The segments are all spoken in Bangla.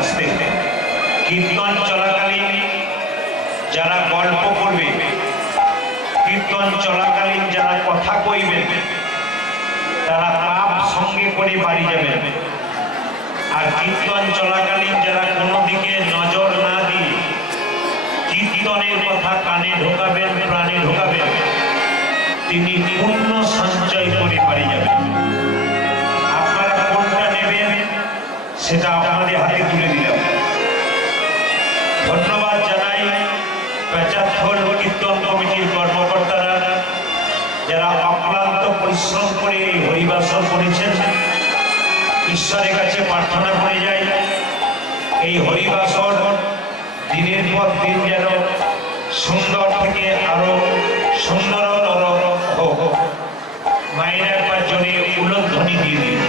আসতেছে কীর্তন চলাকালীন যারা গল্প করবে, কীর্তন চলাকালীন যারা কথা কইবেন তারা পাপ সঙ্গে করে বাড়ি যাবে। আর কীর্তন চলাকালীন যারা কোনো দিকে নজর না দিয়ে কীর্তনের কথা কানে ঢোকাবেন, প্রাণে ঢোকাবেন, তিনি পূর্ণ সঞ্চয় করে বাড়ি যাবেন। সেটা আপনাদের হাতে তুলে দিলাম। ধন্যবাদ জানাই পঁচাত্তর কীর্তন কমিটির কর্মকর্তারা, যারা অক্লান্ত পরিশ্রম করে এই হরিবাসন করেছেন। ঈশ্বরের কাছে প্রার্থনা করে যাই, এই হরিবাসন দিনের পর দিন যেন সুন্দর থেকে আরও সুন্দর হোক। মায়ের একবার জনে উলধ্বনি দিয়ে দিন।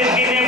alguien tiene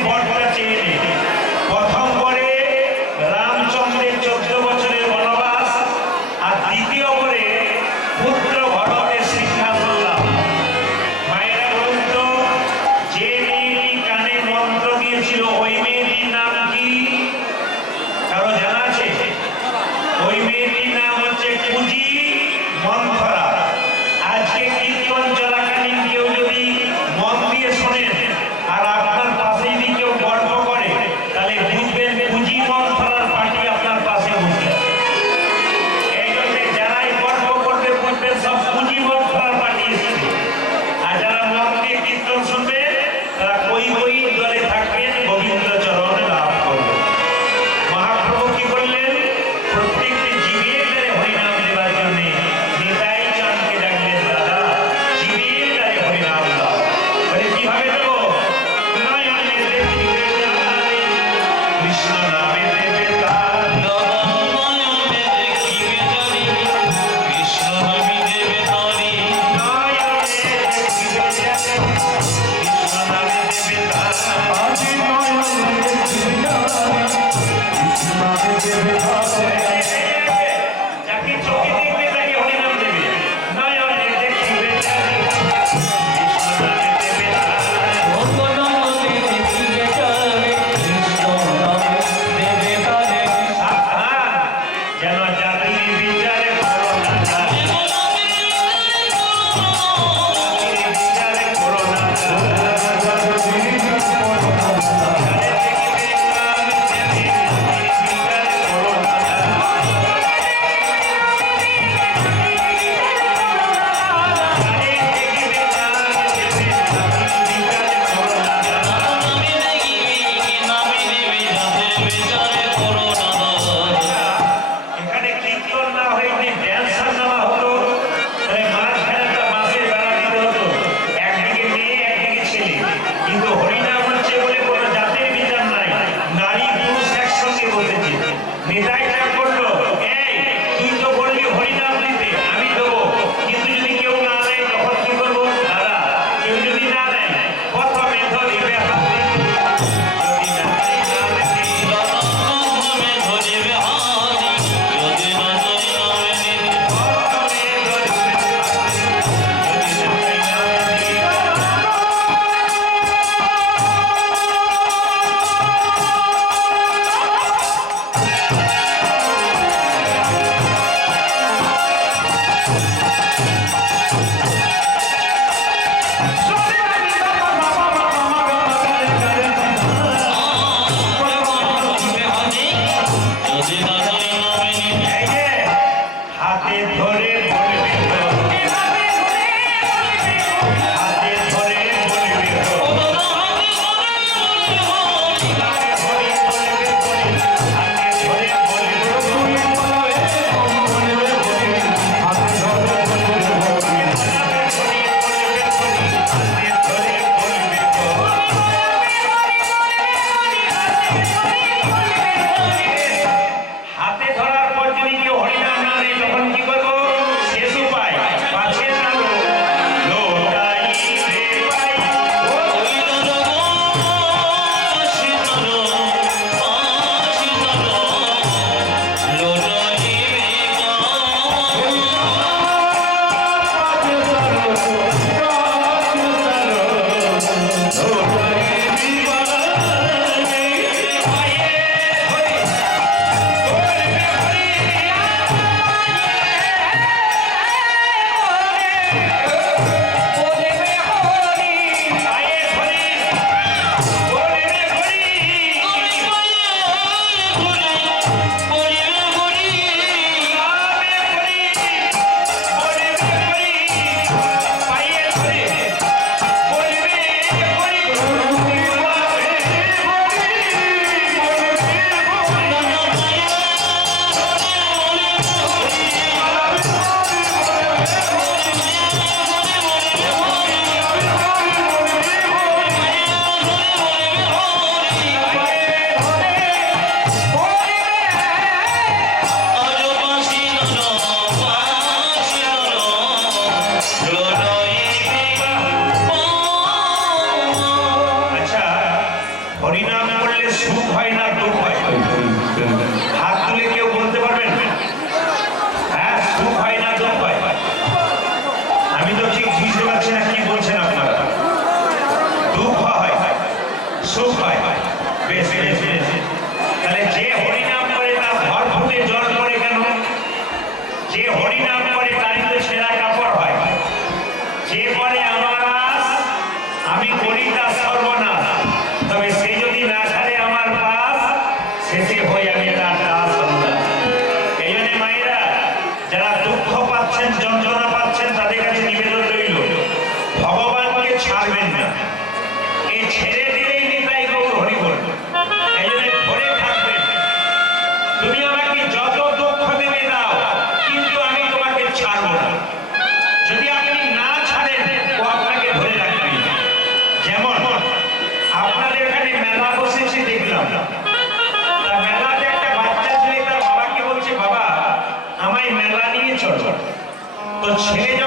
লাগছে না কি বলছেন আপনারা? দুঃখ হয়, সুখ হয়। বেশ বেশ বেশ। তাহলে যে হরিনাম করে তার ভরপুরে জল পড়ে কেন? যে হরিনাম সেই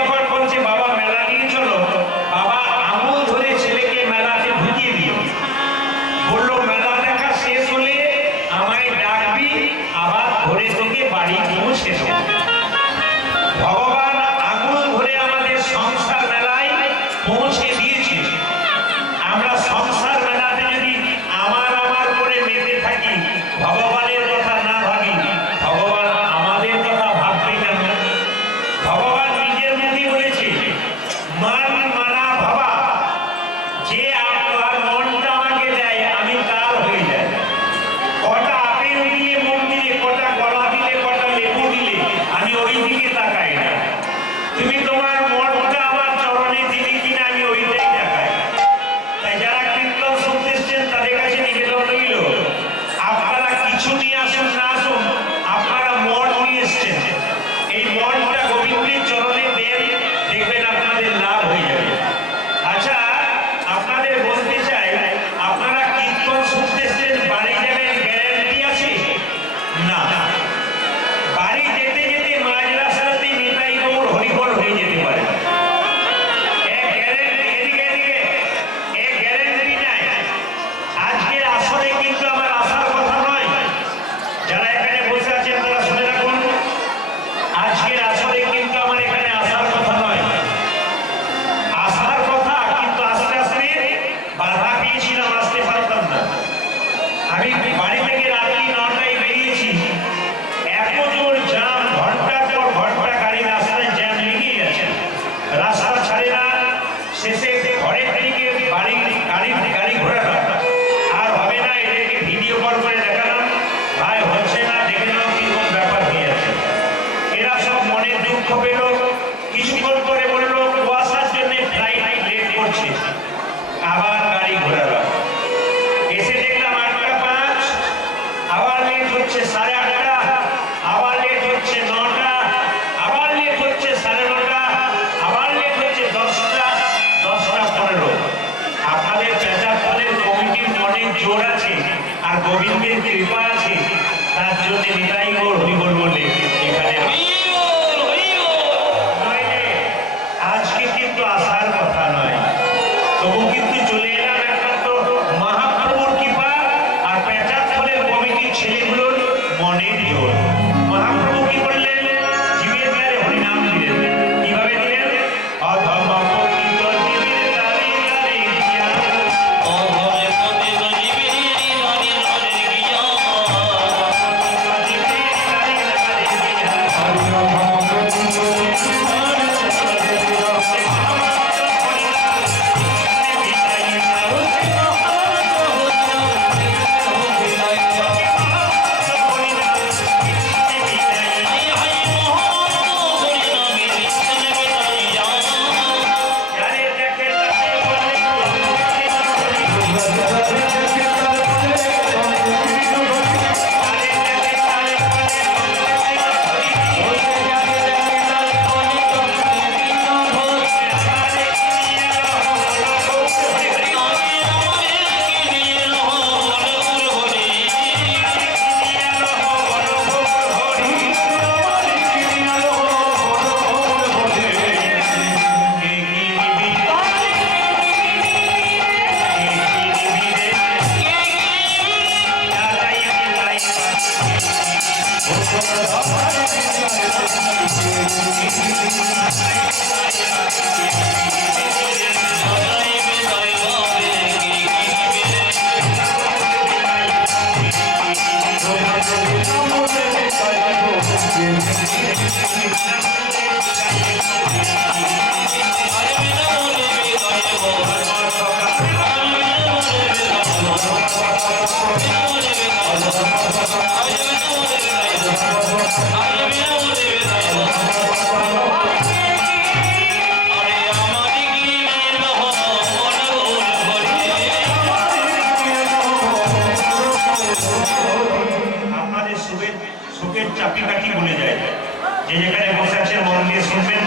যে যেখানে বসে আছেন মন দিয়ে শুনবেন।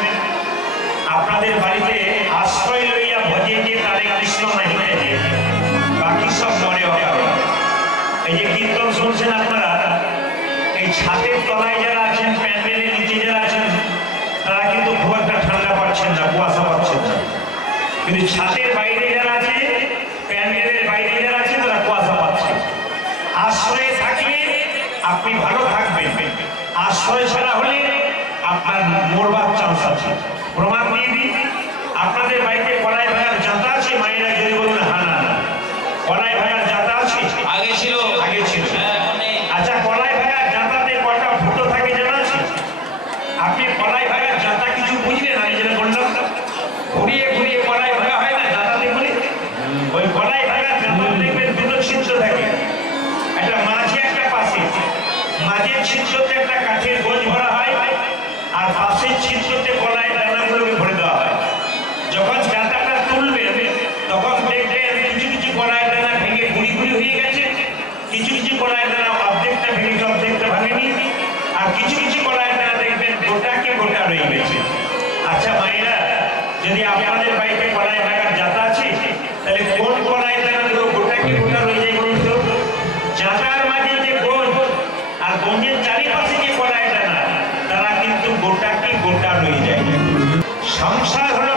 আপনাদের বাড়িতে আশ্রয় লইয়া ভজে যে তারে কৃষ্ণ নাহি যে বাকি সব মনে অকারণ। এই যে কীর্তন শুনছেন আপনারা, এই ছাদের তলায় যারা আছেন, প্যান্ডেলের নিচে যারা আছেন, তারা কিন্তু খুব একটা ঠান্ডা পাচ্ছেন না, কুয়াশা পাচ্ছেন না। কিন্তু ছাদের বাইরে যারা আছে, প্যান্ডেলের বাইরে যারা আছে, তারা কুয়াশা পাচ্ছে। আশ্রয়ে থাকলে আপনি ভালো থাকবেন। আশ্রয় ছাড়া হলে আপনার মরবার চান্স আছে। প্রমাণ দিয়ে দিই আপনাদের বাড়িতে কলাই ভাইয়ার জাতা আছে? মায়েরা যদি বলুন হ্যাঁ না না কলাই ভাইয়ার জাতা আছে? আগে ছিল। আগে ছিল। নেই। আচ্ছা কলাই ভাইয়ার জাতাতে কটা ফুটো থাকে জানা আছে? আপনি কলাই ভাইয়ার জাতা কিছু বুঝলেন? আমি যেটা বললাম ঘুরিয়ে ঘুরিয়ে কলাই ভাগা হয় না জাতাতে বলি ওই কলাই ভাইয়ার জাতাতে দেখবেন দুটো ছিদ্র থাকে। একটা মাঝে একটা পাশে। মাঝের ছিদ্রতে একটা কাঠের গোজ ভরা হয় আর পাশের ছিদ্রতে কলাই দানাগুলোকে ভরে দেওয়া হয়। যখন জাতাটা তুলবেন তখন দেখবেন কিছু কিছু কলাই দানা ভেঙে গুড়ি গুড়ি হয়ে গেছে। কিছু কিছু কলাই দানা অর্ধেকটা ভেঙে অর্ধেকটা ভাঙেনি। আর কিছু কিছু কলাই দানা দেখবেন গোটাকে গোটা রয়ে গেছে। আচ্ছা মায়েরা, যদি আপনাদের বাড়িতে কলাই ভাগার জাতা আছে, তাহলে গোটা রয়ে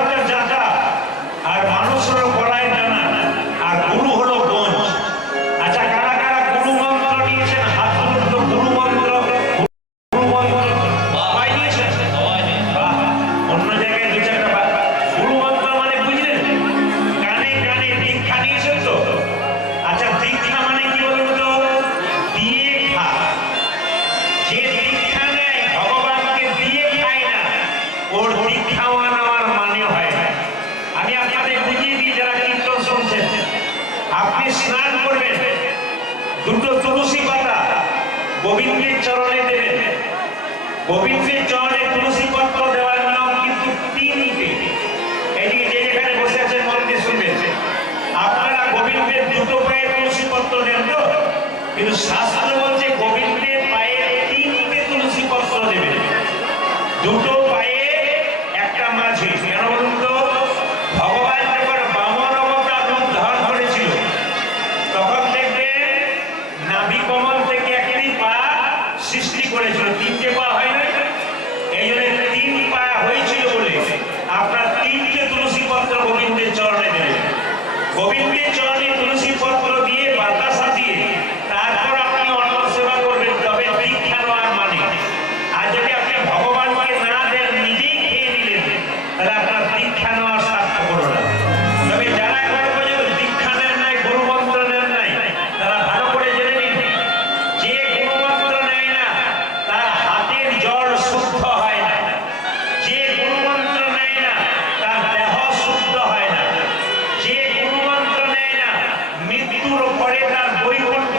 মৃত্যুর পরে তার বৈকুণ্ঠ